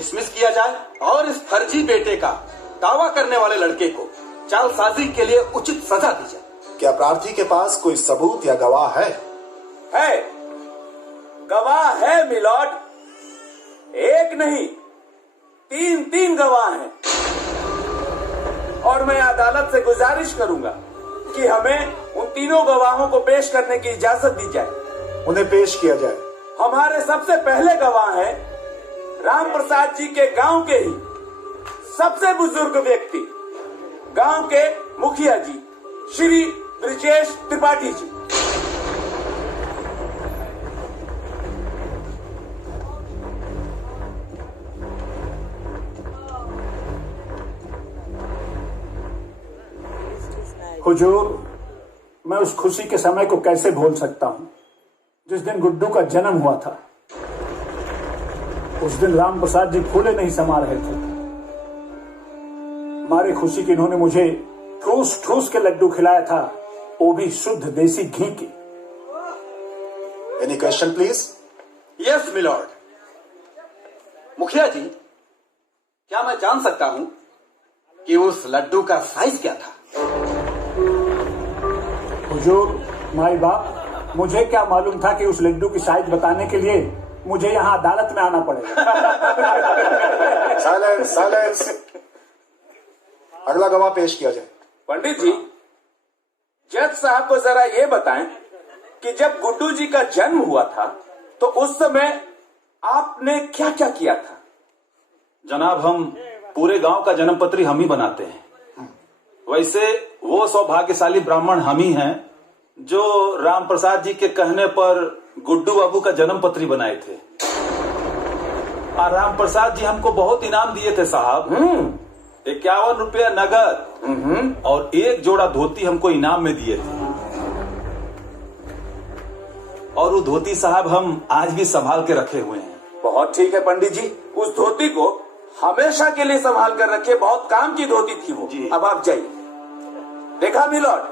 Dismiss किया जाए और इस फर्जी बेटे का दावा करने वाले लड़के को जालसाजी के लिए उचित सजा दी जाए। क्या प्रार्थी के पास कोई सबूत या गवाह है? गवाह है मिलॉर्ड। एक नहीं, तीन गवाह हैं। और मैं अदालत से गुजारिश करूंगा कि हमें उन तीनों गवाहों को पेश करने की इजाजत दी जाए। उन्हें पेश किया जाए। हमारे सबसे पहले गवाह हैं राम प्रसाद जी के गांव के ही सबसे बुजुर्ग व्यक्ति, गांव के मुखिया जी श्री ब्रिजेश त्रिपाठी जी। हुजूर, मैं उस खुशी के समय को कैसे भूल सकता हूं जिस दिन गुड्डू का जन्म हुआ था। उस दिन राम प्रसाद जी फूले नहीं समा रहे थे। हमारी खुशी की इन्होंने मुझे ठूस ठूस के लड्डू खिलाया था, वो भी शुद्ध देसी घी के। Any question please? Yes milord. मुखिया जी, क्या मैं जान सकता हूं कि उस लड्डू का साइज क्या था? हुजूर, माई बाप, मुझे क्या मालूम था कि उस लड्डू की साइज बताने के लिए मुझे यहाँ अदालत में आना पड़ेगा। Silence, silence. अगला गवाह पेश किया जाए। पंडित जी, जज साहब को जरा ये बताएं कि जब गुड्डू जी का जन्म हुआ था तो उस समय आपने क्या क्या किया था? जनाब, हम पूरे गांव का जन्म पत्री हम ही बनाते हैं। वैसे वो सौभाग्यशाली ब्राह्मण हम ही हैं जो राम प्रसाद जी के कहने पर गुड्डू बाबू का जन्म पत्री बनाए थे। और राम प्रसाद जी हमको बहुत इनाम दिए थे साहब। 51 रुपया नगद और एक जोड़ा धोती हमको इनाम में दिए थे। और वो धोती साहब हम आज भी संभाल के रखे हुए हैं। बहुत ठीक है पंडित जी, उस धोती को हमेशा के लिए संभाल कर रखिए। बहुत काम की धोती थी वो जी। अब आप जाइए। देखा मिलॉर्ड,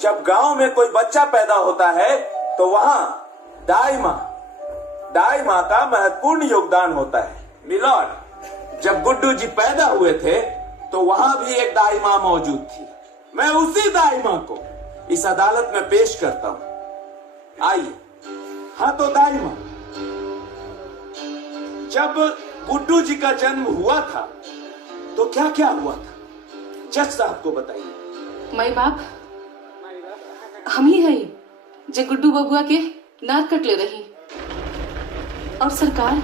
जब गांव में कोई बच्चा पैदा होता है तो वहां दाई माँ का महत्वपूर्ण योगदान होता है। मिलॉर्ड, जब गुड्डू जी पैदा हुए थे तो वहां भी एक दाई माँ मौजूद थी। मैं उसी दाई माँ को इस अदालत में पेश करता हूं। आइए। हाँ तो दाई माँ, जब गुड्डू जी का जन्म हुआ था तो क्या क्या हुआ था, जज साहब को बताइए। माई बाप, हम ही है जे गुड्डू बबुआ के नाक कटले रही। और सरकार,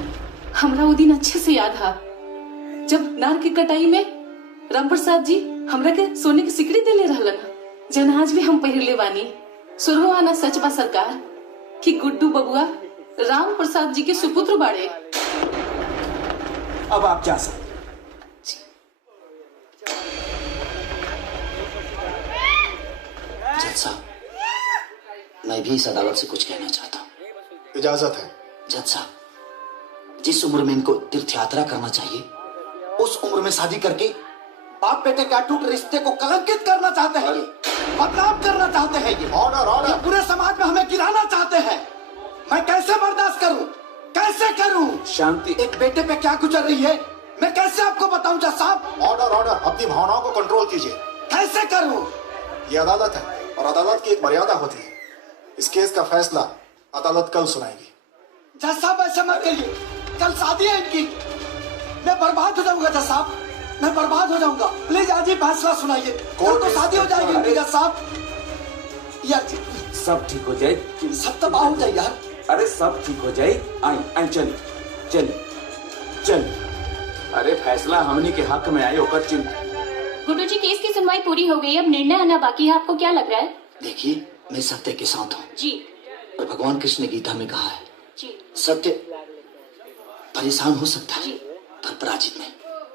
हमरा वो दिन अच्छे से याद है जब नार की कटाई में राम प्रसाद जी हमरा के सोने की सिकड़ी देले रहलन, जन आज भी हम पहिरले बानी। सुरहो आना सच बा सरकार कि गुड्डू बबुआ राम प्रसाद जी के सुपुत्र बाड़े। अब आप जा सकते। जज साहब, मैं भी इस अदालत से कुछ कहना चाहता हूँ। इजाजत है। जज साहब, जिस उम्र में इनको तीर्थ यात्रा करना चाहिए उस उम्र में शादी करके बाप बेटे के अटूट रिश्ते को कलंकित करना चाहते हैं, ये बदनाम करना चाहते हैं, ये ऑर्डर ऑर्डर पूरे समाज में हमें गिराना चाहते हैं। मैं कैसे बर्दाश्त करूं, कैसे करूं? शांति। एक बेटे पे क्या गुजर रही है मैं कैसे आपको बताऊं जज साहब? ऑर्डर ऑर्डर, अपनी भावनाओं को कंट्रोल कीजिए। कैसे करूं? ये अदालत है और अदालत की एक मर्यादा होती है। इस केस का फैसला अदालत कल सुनाएगी। जज साहब, ऐसा मत करिए, कल शादी है इनकी, मैं बर्बाद हो जाऊंगा जज साहब, मैं बर्बाद हो जाऊंगा। प्लीज आज ही फैसला सुनाइए, कल तो शादी हो जाएगी इनकी जज साहब। यार सब ठीक हो जाए, सब तबाह हो जाए यार। अरे सब ठीक हो जाए। आई चल चल चल। अरे फैसला हमनी के हक में आए होकर चिंता। गुड्डू जी, केस की सुनवाई पूरी हो गई, अब निर्णय आना बाकी है। आपको क्या लग रहा है? देखिए, मैं सत्य के साथ हूँ जी। और भगवान कृष्ण ने गीता में कहा है जी, सत्य परेशान हो सकता है पर पराजित नहीं।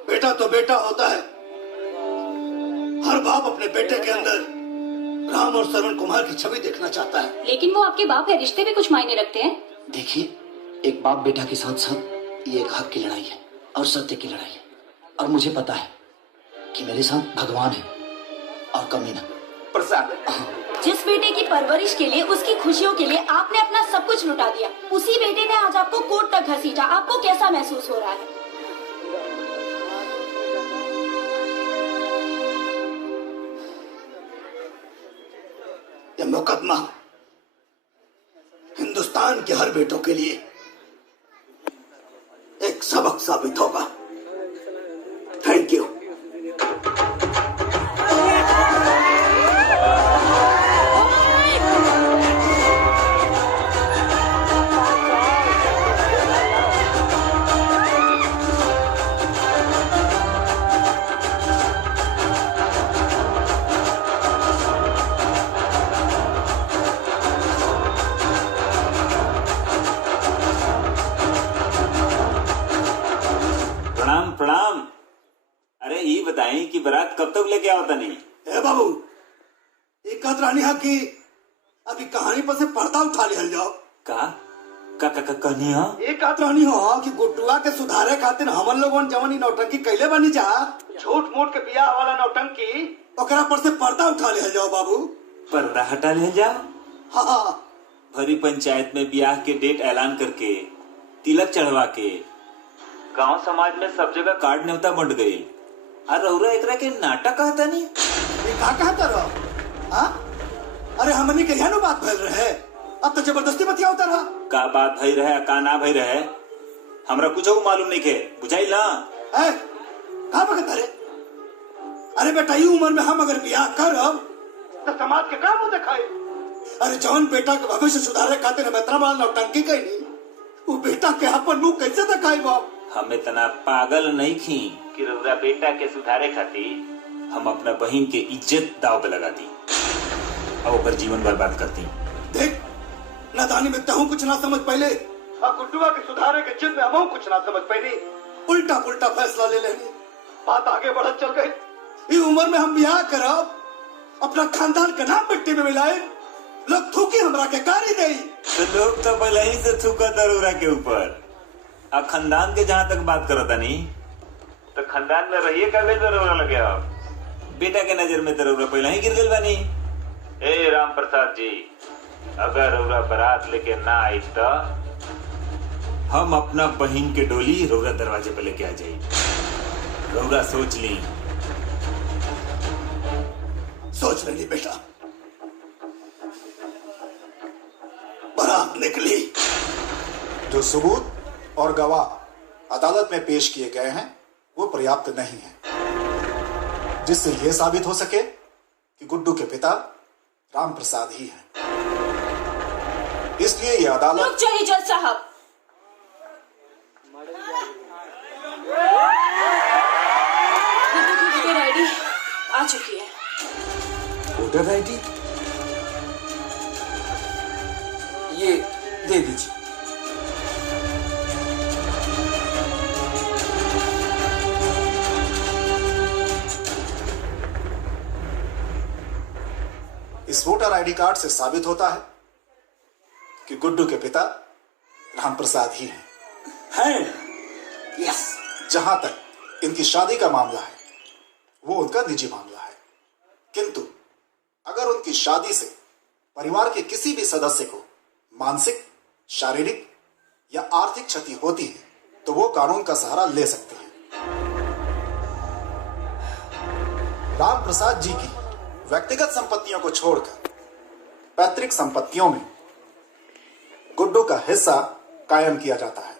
बेटा तो बेटा होता है। हर बाप अपने बेटे के अंदर राम और श्रवण कुमार की छवि देखना चाहता है। लेकिन वो आपके बाप है, रिश्ते भी कुछ मायने रखते हैं। देखिए, एक बाप बेटा के साथ साथ ये एक हक की लड़ाई है और सत्य की लड़ाई है। और मुझे पता है कि मेरे साथ भगवान है और कमीना प्रसाद। जिस बेटे की परवरिश के लिए, उसकी खुशियों के लिए आपने अपना सब कुछ लुटा दिया, उसी बेटे ने आज आपको कोर्ट तक घसीटा। आपको कैसा महसूस हो रहा है? यह मुकदमा हिंदुस्तान के हर बेटों के लिए एक सबक साबित होगा। Thank you. प्रणाम। अरे ये बताएं कि बारात कब तक लेके आओ तनी? ए बाबू, एक रानी हा की अभी कहानी पर से पर्दा उठा लिया जाओ। कहानी हा? एक रानी हो कि गुड्डुआ के सुधारे खातिर हमन लोगन जवानी नौटंकी कैले बनी जा, झूठ मूठ के बियाह वाला नौटंकी, ओकरा पर से पर्दा उठा लिया जाओ बाबू। पर्दा हटा ले जाओ? हाँ। भरी पंचायत में ब्याह के डेट ऐलान करके, तिलक चढ़वा के, गांव समाज में सब जगह कार्ड न्योता बंट गई। और रउरा एकरा के नाटक कहता नहीं? ये का कहता रहो? हाँ? अरे हमनी के यहाँ बात भइल रहे, अब तो जबरदस्ती बतिया उतर रहा। का बात भई रहे, का ना भई रहे, हमरा कुछ मालूम नहीं के, बुझाई ना? का बकता रे? अरे बेटा, ये उम्र में हम अगर ब्याह करब तो समाज के काम दिखाई। अरे जौन बेटा के भविष्य सुधारे खातिर हम इतना बड़ा नौटंकी कईनी, वो बेटा के अपन मुंह कैसे दिखाई बाप? हम इतना पागल नहीं थी कि रउरा बेटा के सुधारे खातिर हम अपना बहन के इज्जत दाव पे लगा दी और ऊपर जीवन बर्बाद करती। देख, नादानी में तहु कुछ ना समझ पहले, और गुड्डुआ के सुधारे के जिद में हम कुछ ना समझ पहले, उल्टा पुल्टा फैसला ले लेनी, बात आगे बढ़त चल गई। इस उम्र में हम ब्याह करब, अपना खानदान का नाम मिट्टी में मिलाए, लोग थूकी हमरा के गाली दे। तो लोग तो पहले ही से थूका दरोरा के ऊपर। अब खानदान के जहाँ तक बात करता नहीं, तो खानदान में रहिए का दरोरा लगे। आप बेटा के नजर में दरोरा पहले ही गिर गई बानी। ए राम प्रसाद जी, अगर रउरा बारात लेके ना आई तो हम अपना बहन के डोली रउरा दरवाजे पे लेके आ जाये। रउरा सोच ली। सोच लेनी बेटा। बारात निकली। जो सबूत और गवाह अदालत में पेश किए गए हैं वो पर्याप्त नहीं है, जिससे यह साबित हो सके कि गुड्डू के पिता राम प्रसाद ही हैं। इसलिए यह अदालत। रुक जाइए जज साहब। गुड्डू की वोटर आईडी आ चुकी है। वोटर आईडी ये दे दीजिए। इस वोटर आईडी कार्ड से साबित होता है कि गुड्डू के पिता राम प्रसाद ही हैं। यस। जहां तक इनकी शादी का मामला है वो उनका निजी मामला है, किंतु अगर उनकी शादी से परिवार के किसी भी सदस्य को मानसिक, शारीरिक या आर्थिक क्षति होती है तो वो कानून का सहारा ले सकते हैं। राम प्रसाद जी की व्यक्तिगत संपत्तियों को छोड़कर पैतृक संपत्तियों में गुड्डू का हिस्सा कायम किया जाता है।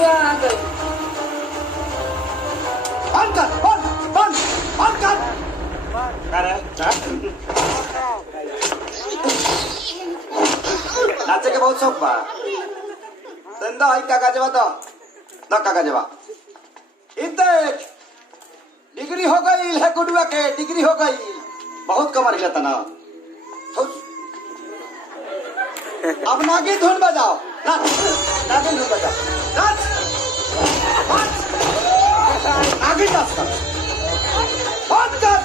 आ गई। बंद कर, बंद कर। नाचे के बहुत शौक बा। धंधा है काका जवा तो ना काका जवा। देख, डिग्री हो गई है गुडुआ के, डिग्री हो गई। बहुत कमाल लेता ना। अब नागिन धुन बजाओ, नागिन धुन बजाओ, नाच, नागिन डांस कर, बंद कर,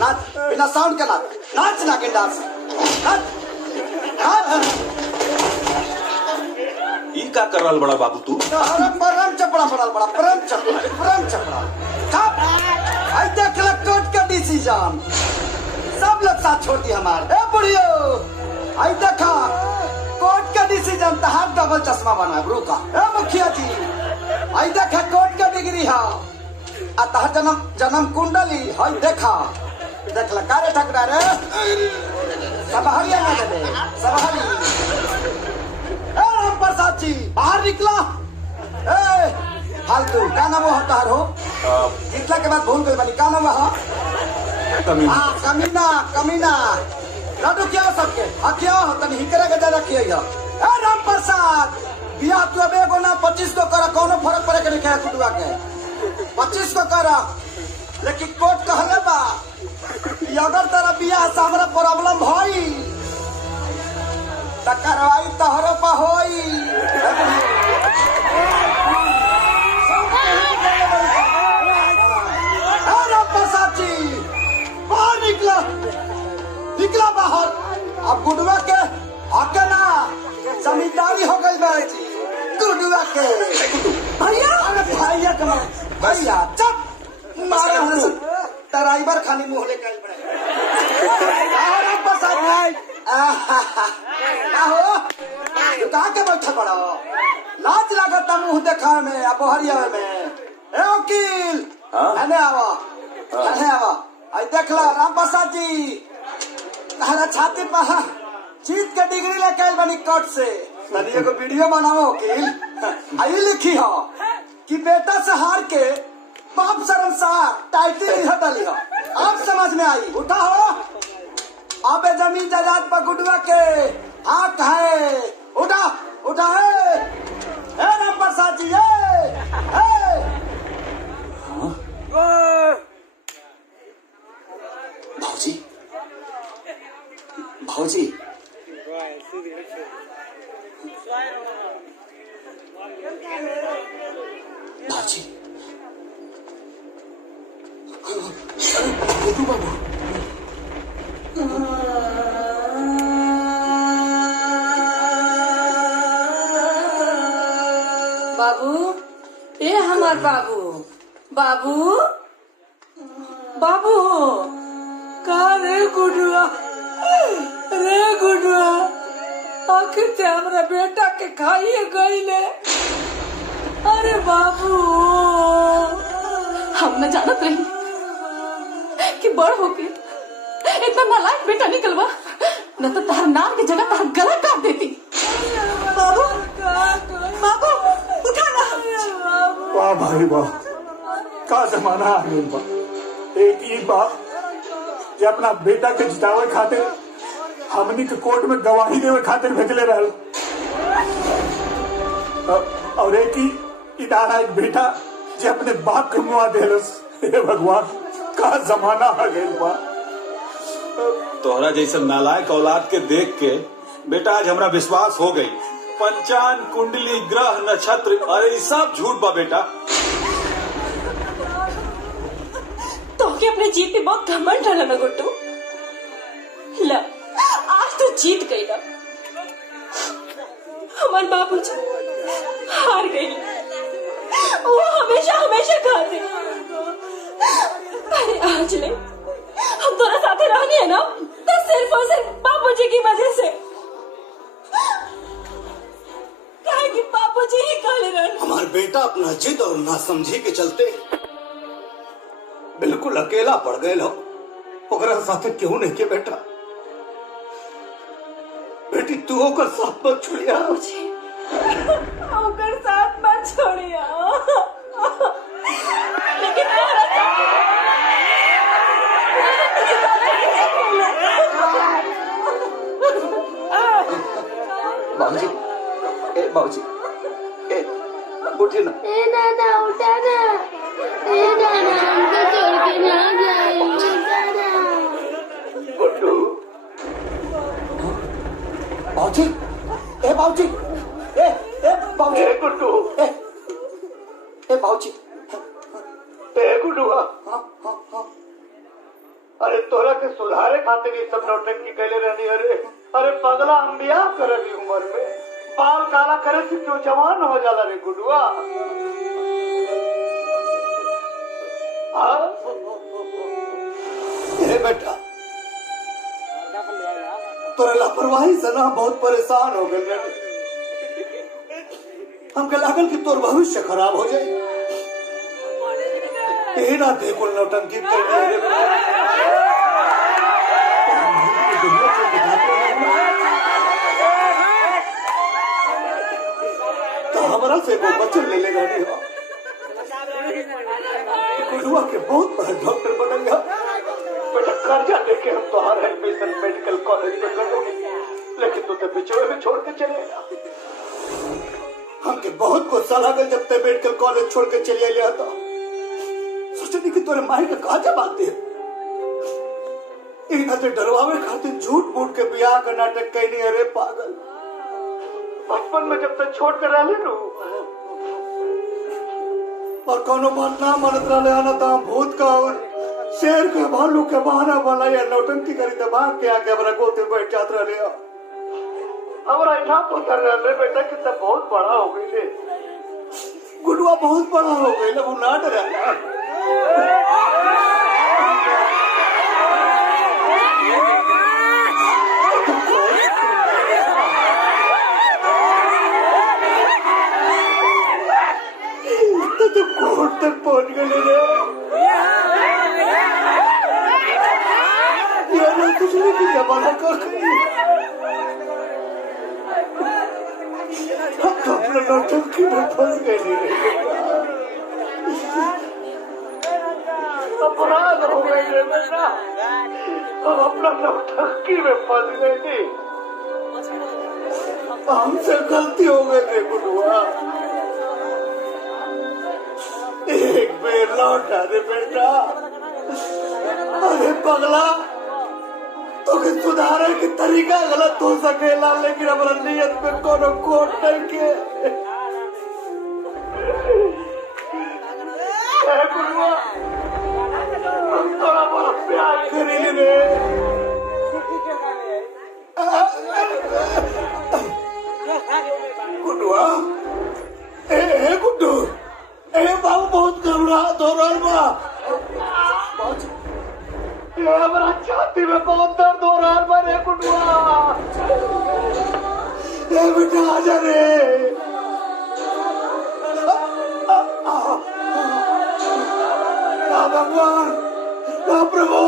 नाच बिना साउंड के नाच, नाच नागिन डांस, नाच, नाच। ई का कर रहा बड़ा बाबू तू? परम चपड़ा पड़ा बड़ा, परम चपड़ा। कब? आई देख ले कोर्ट का डिसीजन, सब लोग साथ छोड़ दिया हमारे। ए बुढ़ियो, आई देख चश्मा बनाए रुका। ए मुखिया जी आई देखे कोर्ट के डिग्री है अतः जन्म कुंडली हई देखा देख ला कारे ठकरा रे सब हरिया ना दे सब हरी। ए राम प्रसाद जी बाहर निकला। ए फालतू का नाम होता हो जीतला के बाद भूल गई बनी का नाम है कमीना कमीना लड्डू क्या सबके हाँ क्या हो तनी हिकरे के दे रखिए। ए राम प्रसाद बिया तू अब एगो ना 25 को करा कोनो फर्क पड़े के नहीं क्या कुटुआ के 25 को करा लेकिन कोर्ट कहले बा कि अगर तेरा बिया से हमरा प्रॉब्लम होई त कार्रवाई तोहरो पर होई। राम प्रसाद जी बाहर निकला निकला बाहर। अब गुडुआ के आके ना जमींदारी हो गई बाजी गुडुआ के भैया अरे भैया कमा भैया चुप मारे हमसे ड्राइवर खानी मुंह लेके आई बड़े। राम प्रसाद आहो तू कहाँ के बैठा बड़ा लाज लागता मुंह देखा में अब हरिया में। ए वकील अने आवा आई देख ला राम प्रसाद जी तारा छाती पर जीत के डिग्री लेके आई बनी कोर्ट से तनी एगो वीडियो बनाओ वकील। आई लिखी हो कि बेटा से हार के बाप शर्मसार टाइटल लिखा डाली हो आप समझ में आई। उठा हो अब जमीन जायदाद पर गुडुआ के हक है उठा उठा है राम प्रसाद जी भाजी भाजी भाजी गुड्डू बाबू बाबू ए हमार बाबू बाबू बाबू का रे गुडुआ आखिर ते हमरा बेटा के खाइए गईले। अरे बाबू हम न जानत रही कि बड़ होके इतना नालायक बेटा निकलवा न तो तार नार की जगह तार गला काट देती। बाबू बाबू उठा ना। वाह भाई वाह का जमाना आ गया बा। एक ही बाप जो अपना बेटा के जितावे खातिर हमनी के कोर्ट में गवाही देवे खातिर भेजले रहल और एक ही इदारा एक बेटा जो अपने बाप के मुआ देलस। हे भगवान का जमाना आ गया बा। तोहरा जैसे नालायक औलाद के देख के बेटा आज हमरा विश्वास हो गई। पंचांग कुंडली ग्रह नक्षत्र अरे सब झूठ बा बेटा। तो के अपने जीत पे बहुत घमंड रहला ना गुड्डू। ला आज तो जीत गई ना। हमारे बाबूजी हार गई वो हमेशा हमेशा खाते। अरे आज ले हम दोनों साथे रहनी है ना तो सिर्फ और सिर्फ बाबूजी की वजह से। काहे कि बाबूजी ही काले रहन। हमारा बेटा अपना जिद और नासमझी के चलते बिल्कुल अकेला पड़ गए लो। ओकरा साथे क्यों नहीं के बेटा बेटी तू ओकर साथ मत छोड़िया। बाबूजी ओकर साथ मत छोड़िया। लेकिन बाबूजी ए बाबूजी ए उठे ना। ए दादा उठा ना। ए दादा हमको छोड़ के ना जाए दादा। गुड्डू बाबूजी ए बाबूजी ए बाबूजी ए गुड्डू ए बाबूजी ए गुड्डू अरे तोरा के सुधारे खातिर ये सब नौटंकी कैले रहनी। अरे पगला हम बियाह करली उम्र में बाल काला करे से क्यों जवान हो जाला रे गुडुआ। बेटा तोरे लापरवाही से ना बहुत परेशान हो गए। हमके लागल कि तोर भविष्य खराब हो जाए। ए ना देखो नौटंकी करने रे तो हमारा से वो बच्चन ले लेगा नहीं हो। गुरुआ के बहुत बड़ा डॉक्टर बन गया। बेटा कर्जा लेके हम तुम्हारा एडमिशन मेडिकल कॉलेज में कर दोगे, लेकिन तू तो बिचौले में छोड़ के चलेगा। हमके बहुत गुस्सा लगा जब ते मेडिकल कॉलेज छोड़ के चले लिया था। सोचनी कि तोरे माई का कहा जवाब दे। इन खातिर डरवावे खातिर झूठ मूठ के ब्याह का नाटक कहनी। अरे पागल, बचपन में जब तक छोड़ कर रहे रू और कोनो बात ना मानत रहे आना तो भूत का और शेर के भालू के बहाना वाला या नौटंकी करी दबाग के आके हमारा गोते बैठ जात रहे। हमारा इतना पुत्र रहे बेटा कि तब बहुत बड़ा हो गई रे। गुडुआ बहुत बड़ा हो गई ना, वो ना डरा। तो कोर्ट तक पहुंच गए रे। ये ना कुछ नहीं की जमाना कर हम तो अपने नौटंकी में फंस गए रे। अपराध हो गई रे बेटा, हम अपना नौटंकी में फंस गए थे। हमसे गलती हो गई रे गुडुआ। एक बेर लौटा रे बेटा। अरे पगला, तो सुधारे की तरीका गलत हो सकेला, लेकिन हमारा नियत में कोनो कोट नहीं के। गुरुआ, हम थोड़ा बड़ा प्यार करी रे। गुडुआ, ए गुड्डू, ए बाबू बहुत घबरा दो रहा। हमारा छाती में बहुत दर्द हो रहा है। मेरे गुडुआ, ए बेटा आजा रे। भगवान, प्रभु,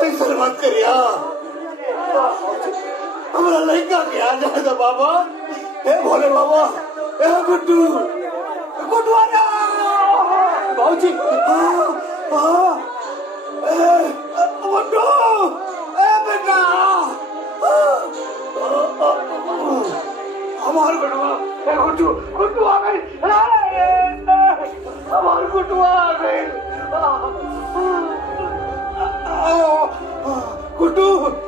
ऐसा मत करिया। हमारा लड़का के आ जाएगा बाबा। ए भोले बाबा, ए गुड्डू, गुडुआ ना बाबूजी। बेटा हमार गुड्डू, गुड्डू आ गई। हमार गुड्डू आ गई। गुड्डू, गुड्डू,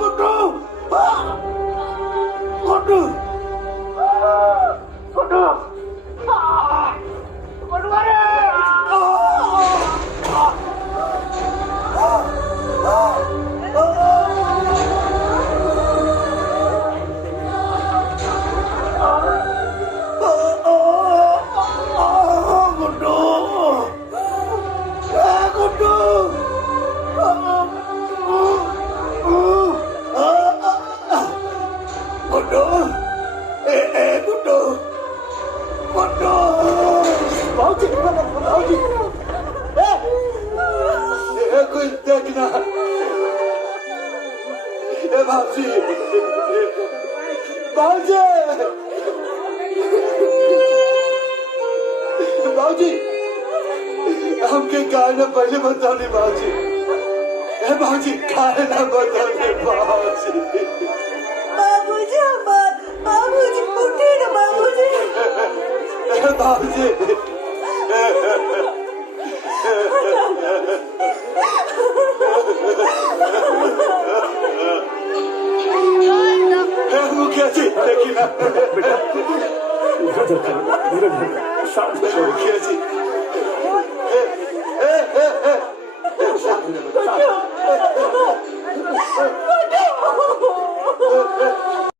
गुड्डू, गुड्डू, गुड्डू रे। कुछ देखना बाबूजी, बाबूजी, बाबूजी, हमके काहे ना पहले बताने बाबूजी। बाबूजी काहे ना बताने बाबूजी। बाबूजी, बाबूजी उठे ना बाबूजी। बाबूजी, मुखिया जी देखिए ना। बेटा मुखिया जी,